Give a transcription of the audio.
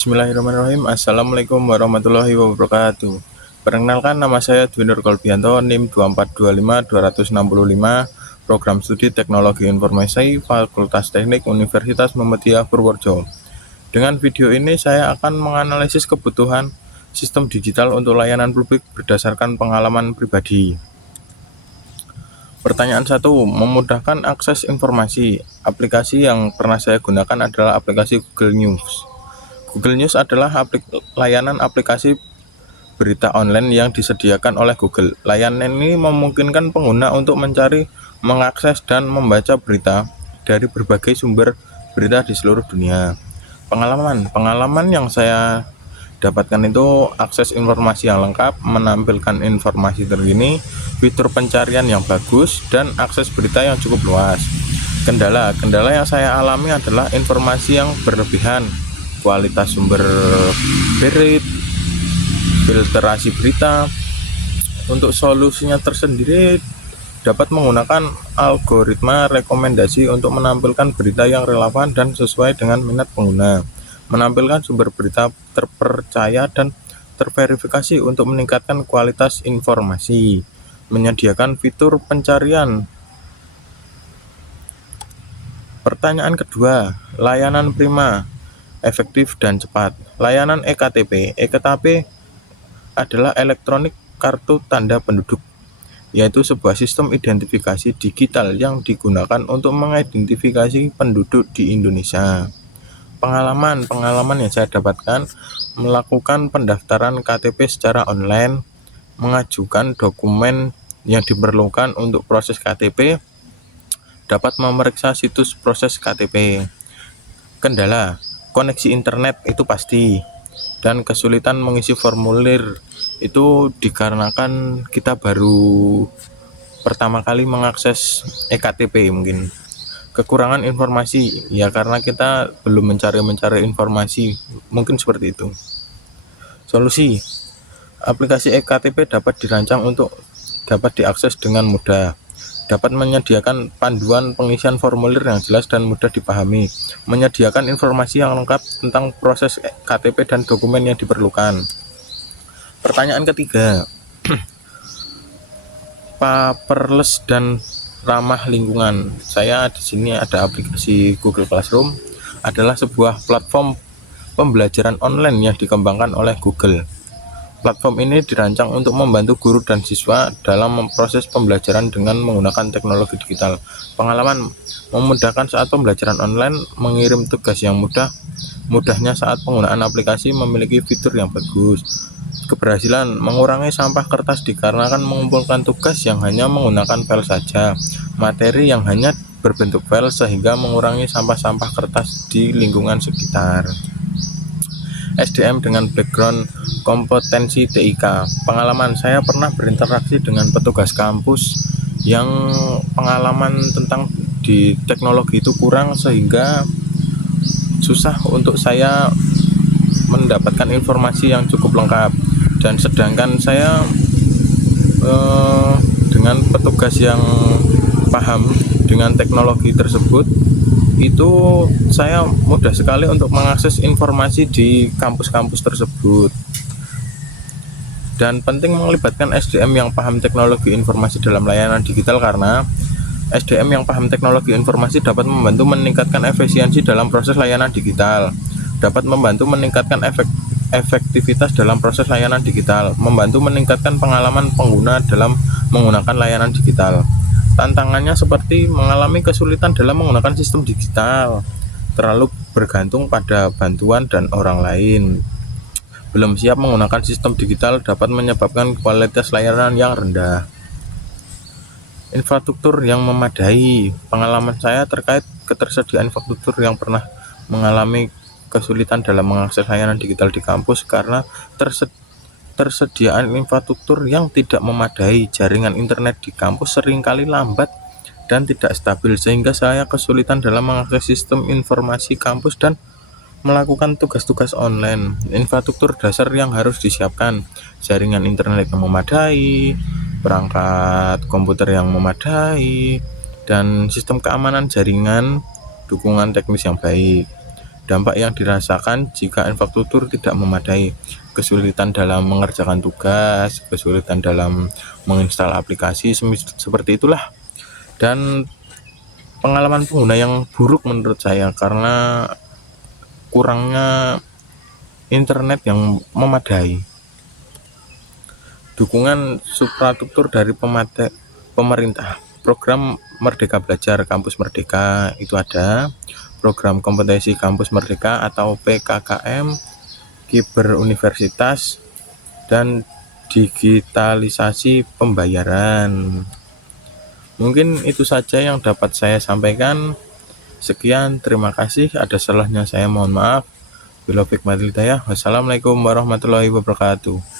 Bismillahirrahmanirrahim. Assalamualaikum warahmatullahi wabarakatuh. Perkenalkan, nama saya Dwi Nur Kolbianto, NIM 2425265, Program Studi Teknologi Informasi, Fakultas Teknik Universitas Muhammadiyah Purworejo. Dengan video ini saya akan menganalisis kebutuhan sistem digital untuk layanan publik berdasarkan pengalaman pribadi. Pertanyaan 1, memudahkan akses informasi. Aplikasi yang pernah saya gunakan adalah aplikasi Google News. Google News adalah layanan aplikasi berita online yang disediakan oleh Google. Layanan ini memungkinkan pengguna untuk mencari, mengakses, dan membaca berita dari berbagai sumber berita di seluruh dunia. Pengalaman yang saya dapatkan itu akses informasi yang lengkap, menampilkan informasi terkini, fitur pencarian yang bagus, dan akses berita yang cukup luas. Kendala yang saya alami adalah informasi yang berlebihan, kualitas sumber berit, filterasi berita. Untuk solusinya tersendiri dapat menggunakan algoritma rekomendasi untuk menampilkan berita yang relevan dan sesuai dengan minat pengguna, menampilkan sumber berita terpercaya dan terverifikasi untuk meningkatkan kualitas informasi, menyediakan fitur pencarian. Pertanyaan kedua, layanan prima, efektif dan cepat. Layanan eKTP. eKTP adalah elektronik kartu tanda penduduk, yaitu sebuah sistem identifikasi digital yang digunakan untuk mengidentifikasi penduduk di Indonesia. Pengalaman yang saya dapatkan, melakukan pendaftaran KTP secara online, mengajukan dokumen yang diperlukan untuk proses KTP, dapat memeriksa situs proses KTP. Kendala, koneksi internet itu pasti, dan kesulitan mengisi formulir itu dikarenakan kita baru pertama kali mengakses eKTP. Mungkin kekurangan informasi ya karena kita belum mencari informasi, mungkin seperti itu. Solusi, aplikasi eKTP dapat dirancang untuk dapat diakses dengan mudah, dapat menyediakan panduan pengisian formulir yang jelas dan mudah dipahami, menyediakan informasi yang lengkap tentang proses KTP dan dokumen yang diperlukan. Pertanyaan ketiga, paperless dan ramah lingkungan. Saya di sini ada aplikasi Google Classroom, adalah sebuah platform pembelajaran online yang dikembangkan oleh Google. Platform ini dirancang untuk membantu guru dan siswa dalam proses pembelajaran dengan menggunakan teknologi digital. Pengalaman, memudahkan saat pembelajaran online, mengirim tugas yang mudahnya saat penggunaan aplikasi memiliki fitur yang bagus. Keberhasilan, mengurangi sampah kertas dikarenakan mengumpulkan tugas yang hanya menggunakan file saja, materi yang hanya berbentuk file sehingga mengurangi sampah-sampah kertas di lingkungan sekitar. SDM dengan background kompetensi TIK. Pengalaman, saya pernah berinteraksi dengan petugas kampus yang pengalaman tentang di teknologi itu kurang sehingga susah untuk saya mendapatkan informasi yang cukup lengkap. Dan sedangkan saya dengan petugas yang paham dengan teknologi tersebut, itu saya mudah sekali untuk mengakses informasi di kampus-kampus tersebut. Dan penting melibatkan SDM yang paham teknologi informasi dalam layanan digital, karena SDM yang paham teknologi informasi dapat membantu meningkatkan efisiensi dalam proses layanan digital, dapat membantu meningkatkan efektivitas dalam proses layanan digital, membantu meningkatkan pengalaman pengguna dalam menggunakan layanan digital. Tantangannya seperti mengalami kesulitan dalam menggunakan sistem digital, terlalu bergantung pada bantuan dan orang lain. Belum siap menggunakan sistem digital dapat menyebabkan kualitas layanan yang rendah. Infrastruktur yang memadai. Pengalaman saya terkait ketersediaan infrastruktur yang pernah mengalami kesulitan dalam mengakses layanan digital di kampus karena tersediaan infrastruktur yang tidak memadai. Jaringan internet di kampus seringkali lambat dan tidak stabil sehingga saya kesulitan dalam mengakses sistem informasi kampus dan melakukan tugas-tugas online. Infrastruktur dasar yang harus disiapkan, jaringan internet yang memadai, perangkat komputer yang memadai, dan sistem keamanan jaringan, dukungan teknis yang baik. Dampak yang dirasakan jika infrastruktur tidak memadai, kesulitan dalam mengerjakan tugas, kesulitan dalam menginstal aplikasi, seperti itulah. Dan pengalaman pengguna yang buruk menurut saya karena kurangnya internet yang memadai. Dukungan infrastruktur dari pemerintah. Program Merdeka Belajar Kampus Merdeka itu ada, program kompetensi kampus merdeka atau PKKM, kiber universitas, dan digitalisasi pembayaran. Mungkin itu saja yang dapat saya sampaikan. Sekian, terima kasih. Ada salahnya saya mohon maaf. Wassalamualaikum warahmatullahi wabarakatuh.